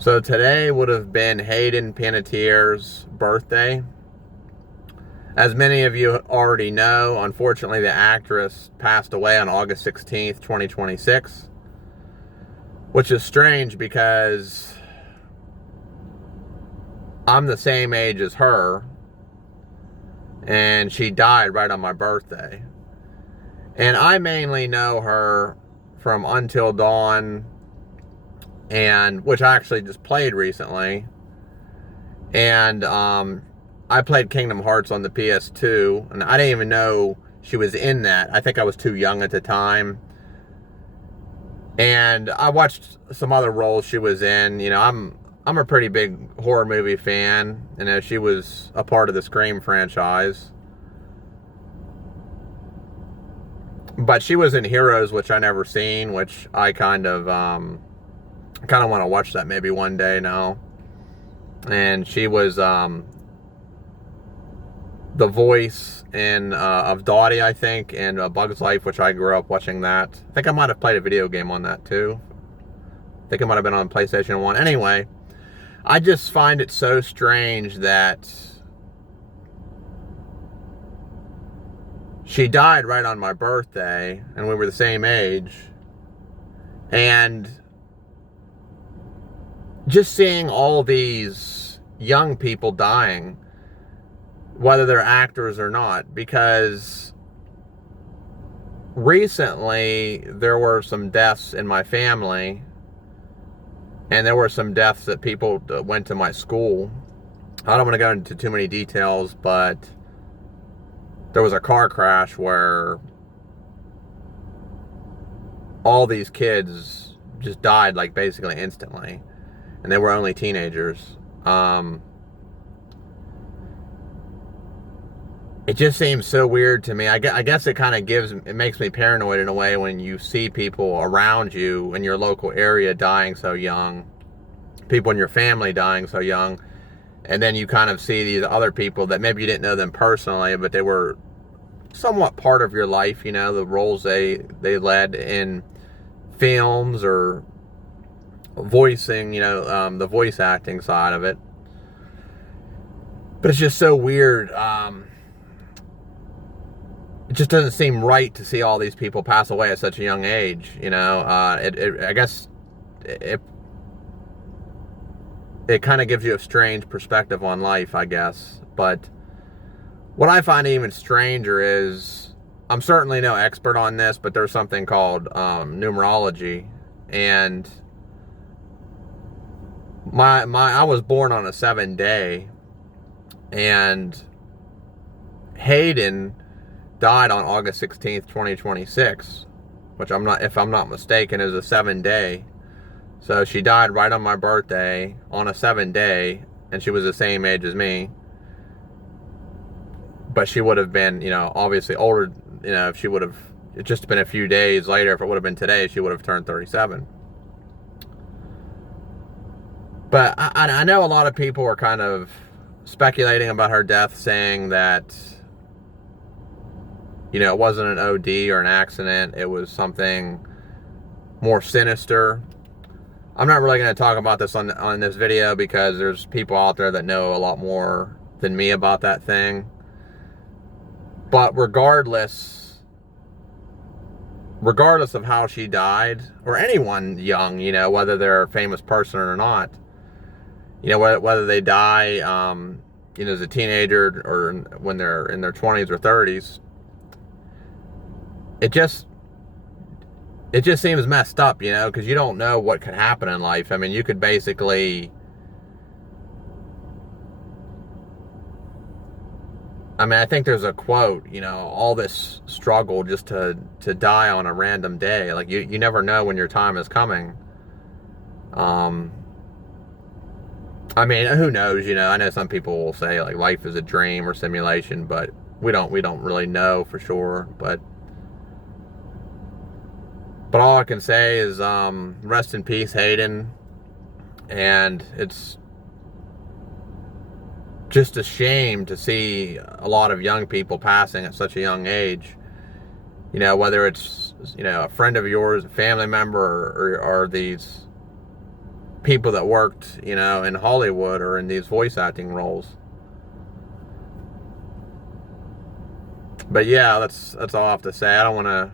So today would have been Hayden Panettiere's birthday. As many of you already know, unfortunately the actress passed away on August 16th, 2026. Which is strange because I'm the same age as her, and she died right on my birthday. And I mainly know her from Until Dawn, and which I actually just played recently. And I played Kingdom Hearts on the PS2, and I didn't even know she was in that. I think I was too young at the time. And I watched some other roles she was in. You know, I'm a pretty big horror movie fan, and she was a part of the Scream franchise. But she was in Heroes, which I never seen, which I kind of want to watch that maybe one day now. And she was the voice in of Dottie, I think, in Bug's Life, which I grew up watching that. I think I might have played a video game on that too. I think it might have been on PlayStation 1. Anyway, I just find it so strange that she died right on my birthday, and we were the same age. And just seeing all these young people dying, whether they're actors or not, because recently there were some deaths in my family, and there were some deaths that people that went to my school. I don't want to go into too many details, but there was a car crash where all these kids just died like basically instantly, and they were only teenagers. It just seems so weird to me. I guess it makes me paranoid in a way when you see people around you in your local area dying so young, people in your family dying so young, and then you kind of see these other people that maybe you didn't know them personally, but they were somewhat part of your life, you know, the roles they led in films or voicing, you know, the voice acting side of it. But it's just so weird. It just doesn't seem right to see all these people pass away at such a young age, you know. I guess it kind of gives you a strange perspective on life, I guess. But what I find even stranger is, I'm certainly no expert on this, but there's something called numerology, and I was born on a 7-day, and Hayden died on August 16th, 2026, which if I'm not mistaken, is a 7-day. So she died right on my birthday on a 7-day, and she was the same age as me. But she would have been, you know, obviously older, you know, if she would have, it just been a few days later, if it would have been today, she would have turned 37. But I know a lot of people are kind of speculating about her death, saying that, you know, it wasn't an OD or an accident, it was something more sinister. I'm not really going to talk about this on this video because there's people out there that know a lot more than me about that thing. But regardless of how she died, or anyone young, you know, whether they're a famous person or not, you know, whether they die, you know, as a teenager or when they're in their 20s or 30s, it just seems messed up, you know, because you don't know what could happen in life. I mean, you could basically, I think there's a quote, you know, all this struggle just to die on a random day. Like, you never know when your time is coming. I mean, who knows, you know, I know some people will say, like, life is a dream or simulation, but we don't really know for sure. But all I can say is, rest in peace, Hayden. And it's just a shame to see a lot of young people passing at such a young age. You know, whether it's, you know, a friend of yours, a family member, or these people that worked, in Hollywood or in these voice acting roles. But yeah, that's all I have to say. I don't want to